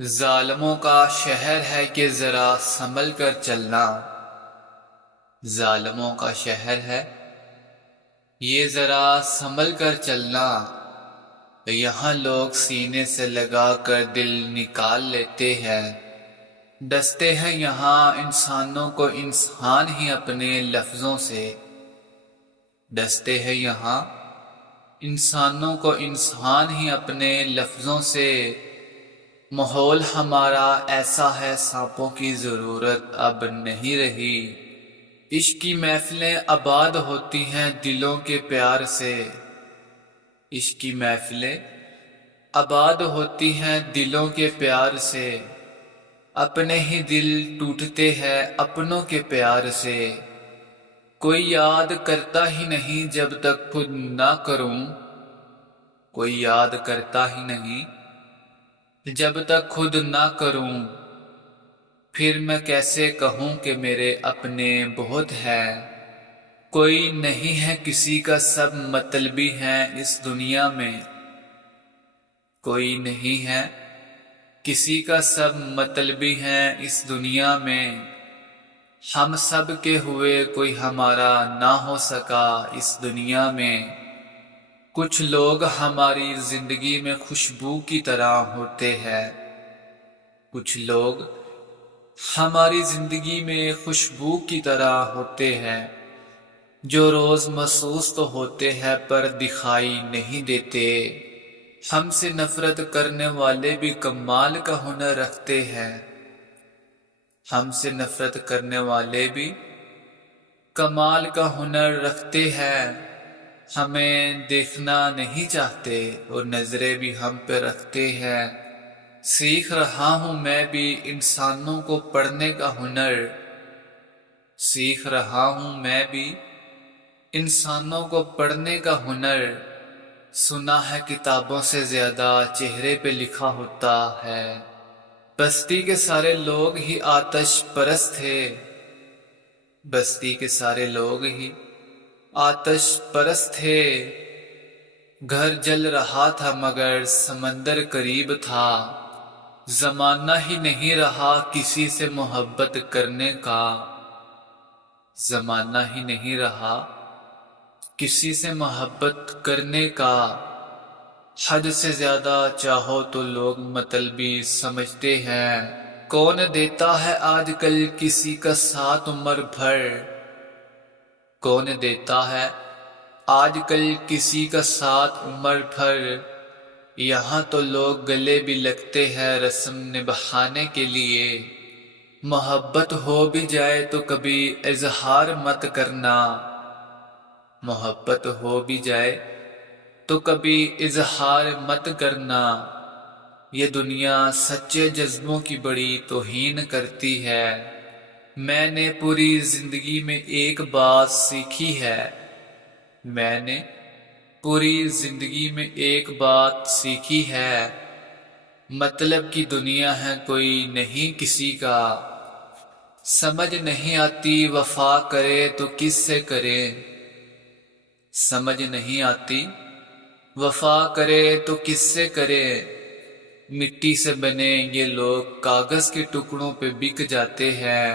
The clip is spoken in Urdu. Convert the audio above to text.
ظالموں کا شہر ہے کہ ذرا سنبھل کر چلنا، ظالموں کا شہر ہے یہ ذرا سنبھل کر چلنا۔ یہاں لوگ سینے سے لگا کر دل نکال لیتے ہیں، ڈستے ہیں یہاں انسانوں کو انسان ہی اپنے لفظوں سے، ڈستے ہیں یہاں انسانوں کو انسان ہی اپنے لفظوں سے۔ ماحول ہمارا ایسا ہے سانپوں کی ضرورت اب نہیں رہی، عشق کی محفلیں آباد ہوتی ہیں دلوں کے پیار سے، عشق کی محفلیں آباد ہوتی ہیں دلوں کے پیار سے، اپنے ہی دل ٹوٹتے ہیں اپنوں کے پیار سے۔ کوئی یاد کرتا ہی نہیں جب تک خود نہ کروں، کوئی یاد کرتا ہی نہیں جب تک خود نہ کروں، پھر میں کیسے کہوں کہ میرے اپنے بہت ہیں۔ کوئی نہیں ہے کسی کا سب مطلبی ہیں اس دنیا میں، کوئی نہیں ہے کسی کا سب مطلبی ہیں اس دنیا میں۔ ہم سب کے ہوئے کوئی ہمارا نہ ہو سکا اس دنیا میں۔ کچھ لوگ ہماری زندگی میں خوشبو کی طرح ہوتے ہیں، کچھ لوگ ہماری زندگی میں خوشبو کی طرح ہوتے ہیں، جو روز محسوس تو ہوتے ہیں پر دکھائی نہیں دیتے۔ ہم سے نفرت کرنے والے بھی کمال کا ہنر رکھتے ہیں، ہم سے نفرت کرنے والے بھی کمال کا ہنر رکھتے ہیں۔ ہمیں دیکھنا نہیں چاہتے اور نظریں بھی ہم پہ رکھتے ہیں۔ سیکھ رہا ہوں میں بھی انسانوں کو پڑھنے کا ہنر، سیکھ رہا ہوں میں بھی انسانوں کو پڑھنے کا ہنر۔ سنا ہے کتابوں سے زیادہ چہرے پہ لکھا ہوتا ہے، بستی کے سارے لوگ ہی آتش پرست تھے، بستی کے سارے لوگ ہی آتش پرست تھے۔ گھر جل رہا تھا مگر سمندر قریب تھا، زمانہ ہی نہیں رہا کسی سے محبت کرنے کا، زمانہ ہی نہیں رہا کسی سے محبت کرنے کا۔ حد سے زیادہ چاہو تو لوگ مطلبی سمجھتے ہیں، کون دیتا ہے آج کل کسی کا ساتھ عمر بھر، کون دیتا ہے آج کل کسی کا ساتھ عمر بھر۔ یہاں تو لوگ گلے بھی لگتے ہیں رسم نبھانے کے لیے، محبت ہو بھی جائے تو کبھی اظہار مت کرنا، محبت ہو بھی جائے تو کبھی اظہار مت کرنا۔ یہ دنیا سچے جذبوں کی بڑی توہین کرتی ہے۔ میں نے پوری زندگی میں ایک بات سیکھی ہے، میں نے پوری زندگی میں ایک بات سیکھی ہے، مطلب کی دنیا ہے کوئی نہیں کسی کا۔ سمجھ نہیں آتی وفا کرے تو کس سے کرے، سمجھ نہیں آتی وفا کرے تو کس سے کرے۔ مٹی سے بنے یہ لوگ کاغذ کے ٹکڑوں پہ بک جاتے ہیں،